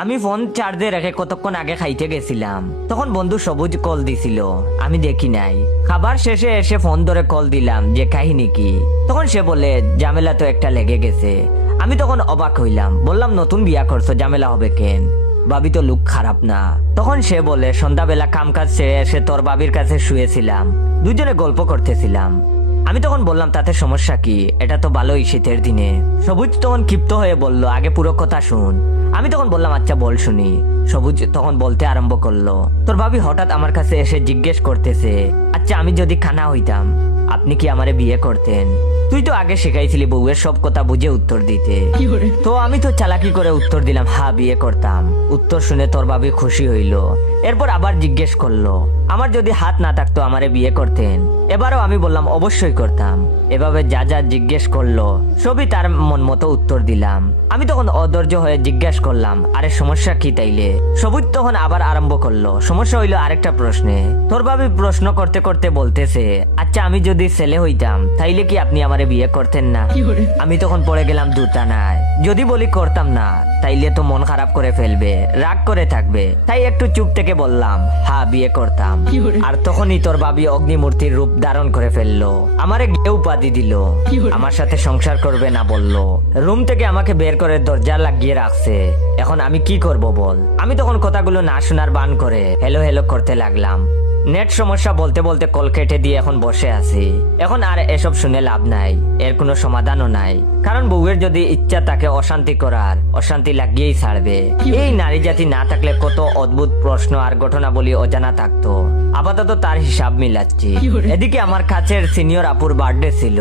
আমি ফোন চার্জে রেখে কতক্ষণ আগে খাইতে গেছিলাম, তখন বন্ধু সবুজ কল দিছিল, আমি দেখি নাই। খাবার শেষে এসে ফোন ধরে কল দিলাম যে কাহিনী কি। তখন সে বলে ঝামেলা তো একটা লেগে গেছে। আমি তখন অবাক হইলাম, বললাম নতুন বিয়া করছো, ঝামেলা হবে কেন? ভাবি তো লোক খারাপ না। তখন সে বলে সন্ধ্যাবেলা কাম কাজ সেরে এসে তোর বাবির কাছে শুয়েছিলাম, দুজনে গল্প করতেছিলাম। আমি তখন বললাম তাতে সমস্যা কি, এটা তো ভালোই শীতের দিনে। সবুজ তখন ক্ষিপ্ত হয়ে বলল আগে পুরো কথা শুন। আমি তখন বললাম আচ্ছা বল শুনি। সবুজ তখন বলতে আরম্ভ করলো, তোর ভাবি হঠাৎ আমার কাছে এসে জিজ্ঞেস করতেছে, আচ্ছা আমি যদি খানা হইতাম আপনি কি আমারে বিয়ে করতেন? তুই তো আগে শিখাইছিলি বউয়ের সব কথা বুঝে উত্তর দিতে। তো আমি তো চালাকি করে উত্তর দিলাম হ্যাঁ বিয়ে করতাম। উত্তর শুনে তোর ভাবি খুশি হইল। এরপর আবার জিজ্ঞেস করলো, আমার যদি হাত না থাকতো আমারে বিয়ে করতেন? এবারও আমি বললাম অবশ্যই করতাম। এভাবে যা যা জিজ্ঞেস করলো সবই তার মন মতো উত্তর দিলাম। আমি তখন অধৈর্য হয়ে জিজ্ঞেস করলাম আরে সমস্যা কি তাইলে? সবুজ তখন আবার আরম্ভ করলো, সমস্যা হইলো আরেকটা প্রশ্নে। তোর ভাবি প্রশ্ন করতে করতে বলতেছে, আচ্ছা আমি যদি ছেলে হইতাম তাইলে কি আপনি আমারে বিয়ে করতেন না? আমি তখন পড়ে গেলাম দুটা নাই। যদি বলি করতাম না তাইলে তো মন খারাপ করে ফেলবে, রাগ করে থাকবে, তাই একটু চুপ থেকে বললাম হ্যাঁ বিয়ে করতাম। আর তখনই তোর ভাবি অগ্নিমূর্তির রূপ ধারণ করে ফেললো, আমারে গেউ উপাধি দিল, আমার সাথে সংসার করবে না বললো, রুম থেকে আমাকে বের করে দরজা লাগিয়ে রাখছে। এখন আমি কি করব বল? আমি তখন কথাগুলো না শোনার বান করে হেলো হেলো করতে লাগলাম। নেট সমস্যা বলতে বলতে কল কেটে দিয়ে এখন বসে আছি। এখন আর এসব শুনে লাভ নাই, এর কোনো সমাধানও নাই। কারণ বউয়ের যদি ইচ্ছা তাকে অশান্তি করার, অশান্তি লাগিয়েই ছাড়বে। এই নারী জাতি না থাকলে কত অদ্ভুত প্রশ্ন আর ঘটনাবলী অজানা থাকতো। আপাতত তার হিসাব মিলাচ্ছি। এদিকে আমার কাছের সিনিয়র আপুর বার্থডে ছিল,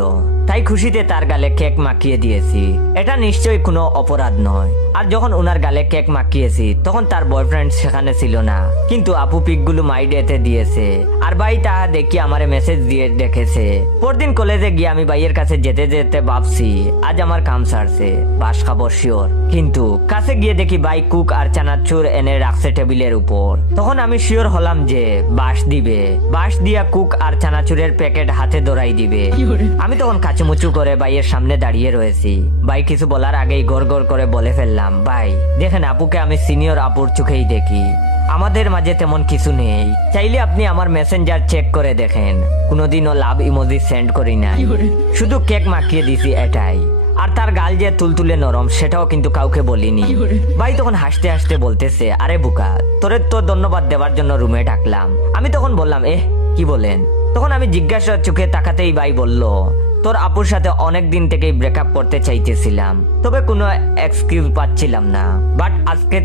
তাই খুশিতে তার গালে কেক মাখিয়ে দিয়েছি। এটা নিশ্চয়ই কোনো অপরাধ নয়। আর যখন উনার গালে কেক মাখিয়েছি তখন তার বয়ফ্রেন্ড সেখানে ছিল না, কিন্তু আপু পিকগুলো মাইডেতে দিয়েছে। আর ভাই তাহা দেখি আমারে মেসেজ দিয়ে দেখেছে। পরদিন কলেজে গিয়ে আমি ভাইয়ের কাছে যেতে যেতে ভাবছি আজ আমার কাম সারছে, বাস খাবো শিওর। কিন্তু কাছে গিয়ে দেখি ভাই কুক আর চানাচুর এনে রাখছে টেবিলের উপর। তখন আমি শিওর হলাম যে বাস দিবে, বাস দিয়া কুক আর চানাচুরের প্যাকেট হাতে ধরাই দিবে। আমি তখন কাচুমুচু করে ভাইয়ের সামনে দাঁড়িয়ে রয়েছি। ভাই কিছু বলার আগেই গড় গড় করে বলে ফেললাম, ভাই দেখেন আপুকে আমি সিনিয়র আপুর চোখেই দেখি, আমাদের মাঝে তেমন কিছু নেই। চাইলে আপনি আমার মেসেঞ্জার চেক করে দেখেন, কোনোদিনও লাভ ইমোজি সেন্ড করি না, শুধু কেক মাখিয়ে দিছি এটাই। আর তার গাল যে তুলতুলে নরম সেটাও কিন্তু কাউকে বলিনি। ভাই তখন হাসতে হাসতে বলতেছে, আরে বুকা তোরে তো ধন্যবাদ দেওয়ার জন্য রুমে ডাকলাম। আমি তখন বললাম কি বলেন? তখন আমি জিজ্ঞাসা চোখে তাকাতেই ভাই বলল, তোর আপুর সাথে অনেক দিন থেকেই ব্রেকআপ করতে চাইতেছিলাম, তবে কোনো এক্সকিউজ পাচ্ছিলাম না, বাট আজকে